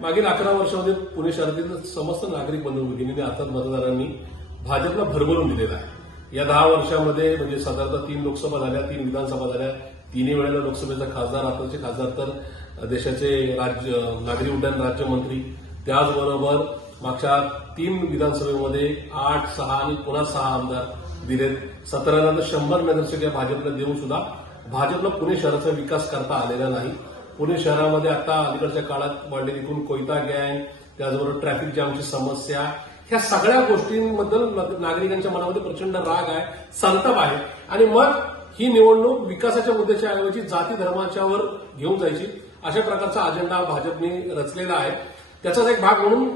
मागील अकरा वर्षामध्ये पुणे शहरातील समस्त नागरिक बंधू अर्थात मतदारांनी भाजपला भरभरून दिलेला आहे. या दहा वर्षामध्ये म्हणजे साधारणतः तीन लोकसभा झाल्या तीन विधानसभा झाल्या. तिन्ही वेळेला लोकसभेचा खासदार आताचे खासदार तर देशाचे राज्य नागरी उड्डाण राज्यमंत्री. त्याचबरोबर मागच्या तीन विधानसभेमध्ये आठ सहा आणि पुन्हा सहा आमदार दिलेत. सतरानंतर शंभर नगरसेवक या भाजपला देऊन सुद्धा भाजपला पुणे शहराचा विकास करता आलेला नाही. पुणे शहरामध्ये आता अलीकडच्या काळात वाढलेली एकूण कोयता गँग त्याचबरोबर ट्रॅफिक जामची समस्या ह्या सगळ्या गोष्टींबद्दल नागरिकांच्या मनामध्ये प्रचंड राग आहे संताप आहे. आणि मग ही निवडणूक विकासाच्या मुद्द्याच्या ऐवजी जाती धर्माच्यावर घेऊन जायची अशा प्रकारचा अजेंडा भाजपने रचलेला आहे. त्याचाच एक भाग म्हणून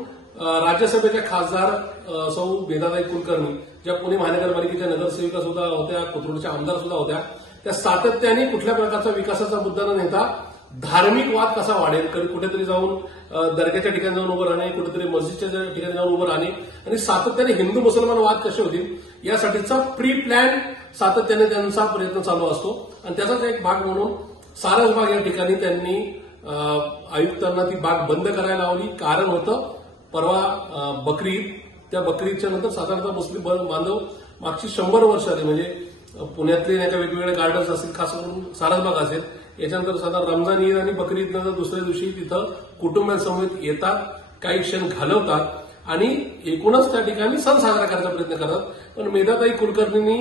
राज्यसभेच्या खासदार सौ वेदाताई कुलकर्णी ज्या पुणे महानगरपालिकेच्या नगरसेविका सुद्धा होत्या कोथरूडच्या आमदार सुद्धा होत्या त्या सातत्याने कुठल्या प्रकारचा विकासाचा मुद्दा न नेता धार्मिक वाद कसा वाढेल? कारण कुठेतरी जाऊन दर्ग्याच्या ठिकाणी जाऊन उभं राहणे कुठेतरी मस्जिदच्या ठिकाणी जाऊन उभं राहणे आणि सातत्याने हिंदू मुसलमान वाद कसे होतील यासाठीचा प्री प्लॅन सातत्याने त्यांचा प्रयत्न चालू असतो. आणि त्याचाच एक भाग म्हणून सारसबाग या ठिकाणी त्यांनी आयुक्तांना ती बाग बंद करायला लावली. कारण होतं परवा बकरी ईद त्या बकरी ईदच्या नंतर साधारणतः मुस्लिम बांधव मागची शंभर वर्ष आली. म्हणजे पुण्यातले नाही का वेगवेगळे गार्डन्स असतील खास करून सारसबाग असेल याच्यानंतर साधारण रमजान ईद आणि बकरी ईद नंतर दुसऱ्या दिवशी तिथं कुटुंबांसमवेत येतात काही क्षण घालवतात आणि एकूणच त्या ठिकाणी सण साजरा करायचा प्रयत्न करतात. पण मेधाताई कुलकर्णींनी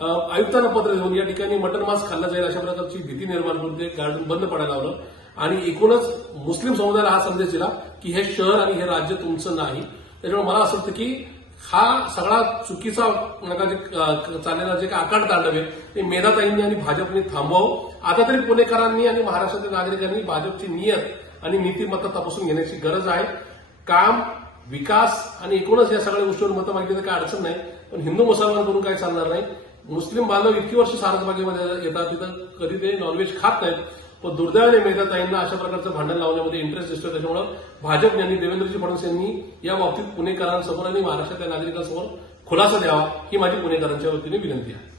आयुक्तांना पत्र देऊन या ठिकाणी मटन मास खाल्ला जाईल अशा प्रकारची भीती निर्माण करून ते गार्डन बंद पडायला लावलं. आणि एकूणच मुस्लिम समुदायाला हा संदेश दिला की हे शहर आणि हे राज्य तुमचं नाही. त्याच्यामुळे मला असं वाटतं की हा सगळा चुकीचा नका चाललेला जे काही आकार तांडव आहे ते मेधाताईंनी आणि भाजपने थांबवावं. आता तरी पुणेकरांनी आणि महाराष्ट्रातील नागरिकांनी भाजपची नियत आणि नीतिमत्ता तपासून घेण्याची गरज आहे. काम विकास आणि एकूणच या सगळ्या गोष्टीवर मतं मागितली तर काय अडचण नाही. पण हिंदू मुसलमान करून काही चालणार नाही? मुस्लिम बांधव इतकी वर्ष सारसबागेमध्ये येतात तिथं कधी ते नॉनव्हेज खात नाहीत. पण दुर्दैवाने मेधाताईंना अशा प्रकारचं भांडण लावण्यामध्ये इंटरेस्ट दिसतोय. त्याच्यामुळे भाजप यांनी देवेंद्रजी फडणवीस यांनी या बाबतीत पुणेकरांसमोर आणि महाराष्ट्रातल्या नागरिकांसमोर खुलासा द्यावा ही माझी पुणेकरांच्या वतीने विनंती आहे.